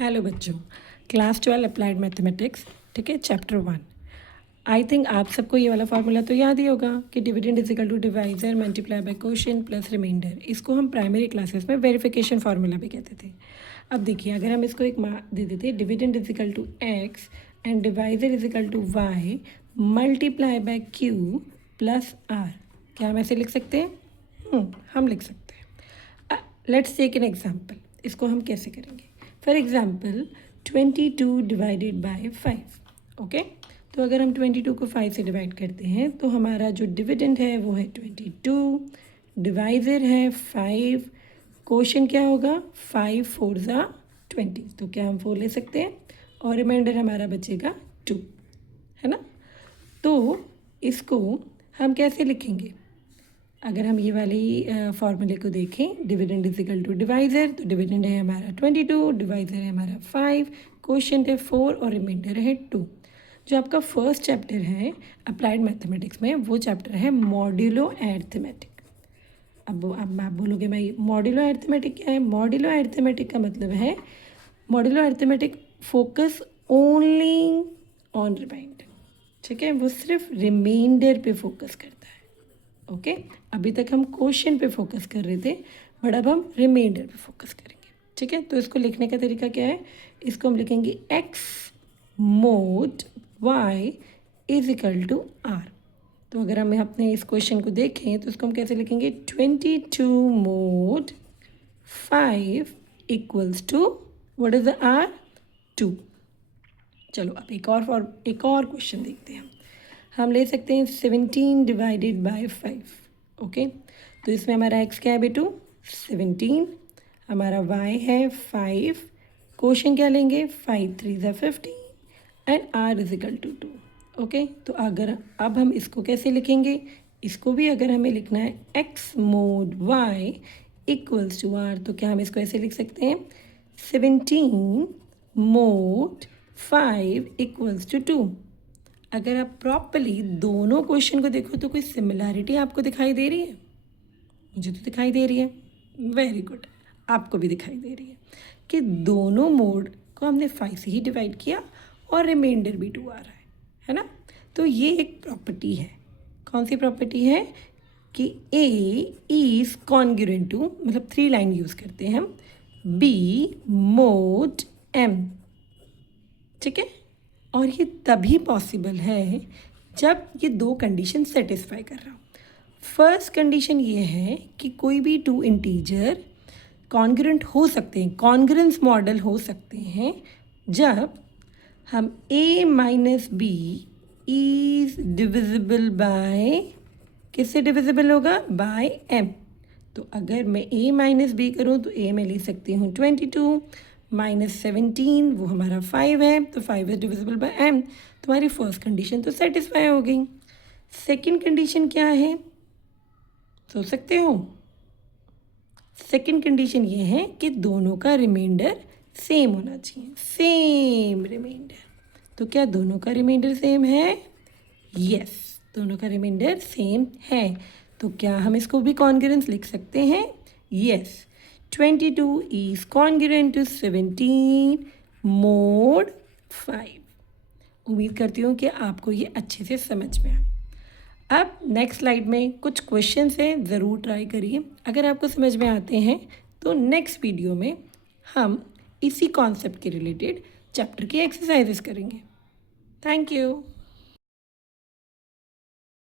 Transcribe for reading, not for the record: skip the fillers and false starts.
Hello बच्चों, class 12 applied mathematics, ठीक है, चैप्टर 1। आई थिंक आप सबको ये वाला फार्मूला तो याद ही होगा कि dividend is equal to divisor multiply by quotient plus remainder. इसको हम प्राइमरी क्लासेस में वेरिफिकेशन फार्मूला भी कहते थे। अब देखिए, अगर हम इसको एक दे देते dividend is equal to X and divisor is equal to Y multiply by Q plus R, क्या हम ऐसे लिख सकते हैं? हम लिख सकते हैं। Let's take an example. इसको हम कैसे करेंगे? For example 22 divided by 5। Okay, तो अगर हम 22 को 5 से डिवाइड करते हैं तो हमारा जो डिविडेंड है वो है 22, डिवाइज़र है 5, क्वोशिएंट क्या होगा 5 4 ज़ा 20, तो क्या हम 4 ले सकते हैं और रिमाइंडर हमारा बचेगा 2, है ना। तो इसको हम कैसे लिखेंगे? अगर हम ये वाली फार्मूले को देखें, dividend is equal to divisor, तो डिविडेंड है हमारा 22, डिवाइज़र है हमारा 5, क्वोशिएंट है 4 और रिमाइंडर है 2। जो आपका फर्स्ट चैप्टर है अप्लाइड मैथमेटिक्स में, वो चैप्टर है मॉड्यूलो अरिथमेटिक। अब आप बोलोगे भाई मॉड्यूलो अरिथमेटिक क्या है? मॉड्यूलो अरिथमेटिक का मतलब है modulo arithmetic focus only on remainder, ठीक है, वो सिर्फ रिमाइंडर पे फोकस करता है। ओके, अभी तक हम क्वोशिएंट पे फोकस कर रहे थे, बट अब हम रिमाइंडर पे फोकस करेंगे, ठीक है। तो इसको लिखने का तरीका क्या है? इसको हम लिखेंगे X mod Y is equal to R. तो अगर हम अपने इस क्वेश्चन को देखें तो इसको हम कैसे लिखेंगे? 22 mod 5 equals to what is the R? 2। चलो अब एक और क्वेश्चन देखते हैं। हम ले सकते हैं 17 डिवाइडेड बाय 5। ओके, तो इसमें हमारा एक्स क्या है बेटू? 17, हमारा वाई है 5, क्वोशिएंट क्या लेंगे? 5 3 ज़ा 15 and R is equal to 2। Okay, तो अगर अब हम इसको कैसे लिखेंगे? इसको भी अगर हमें लिखना है X mod Y equals to R, तो क्या हम इसको ऐसे लिख सकते हैं? 17 मोड 5 इक्वल्स टू 2। अगर आप प्रॉपरली दोनों क्वेश्चन को देखो तो कोई सिमिलैरिटी आपको दिखाई दे रही है? मुझे तो दिखाई दे रही है। वेरी गुड, आपको भी दिखाई दे रही है कि दोनों मोड को हमने 5 से ही डिवाइड किया और रिमाइंडर भी 2 आ रहा है ना। तो ये एक प्रॉपर्टी है। कौन सी प्रॉपर्टी है? कि ए इज़ कॉन्ग्रुएंट टू, मतलब 3 लाइन यूज़ करते हैं हम, बी मोड एम, ठीक है। और ये तभी पॉसिबल है जब ये दो कंडीशन सेटिस्फाई कर रहा हो। फर्स्ट कंडीशन ये है कि कोई भी 2 इंटीजर कॉन्ग्रुएंट हो सकते हैं, कॉन्ग्रुएंस मॉडल हो सकते हैं जब हम a minus B is divisible by, किससे डिविजिबल होगा? By m। तो अगर मैं a माइनस बी करूँ तो a में ले सकती हूँ 22 माइनस 17, वो हमारा 5 है, तो 5 इज डिविजिबल बाय m। तुम्हारी फर्स्ट कंडीशन तो सेटिस्फाई हो गई। सेकंड कंडीशन क्या है? सोच सकते हो। सेकंड कंडीशन ये है कि दोनों का रिमाइंडर सेम होना चाहिए, सेम रिमाइंडर। तो क्या दोनों का रिमाइंडर सेम है? यस, दोनों का रिमाइंडर सेम है। तो क्या हम इसको भी कॉन्ग्रुएंस लिख सकते हैं? Yes, 22 is congruent to 17 mod 5। उम्मीद करती हूँ कि आपको ये अच्छे से समझ में आए। अब नेक्स्ट स्लाइड में कुछ क्वेश्चंस हैं, ज़रूर ट्राई करिए। अगर आपको समझ में आते हैं तो नेक्स्ट वीडियो में हम इसी कॉन्सेप्ट के रिलेटेड चैप्टर की एक्सरसाइजेस करेंगे। Thank you.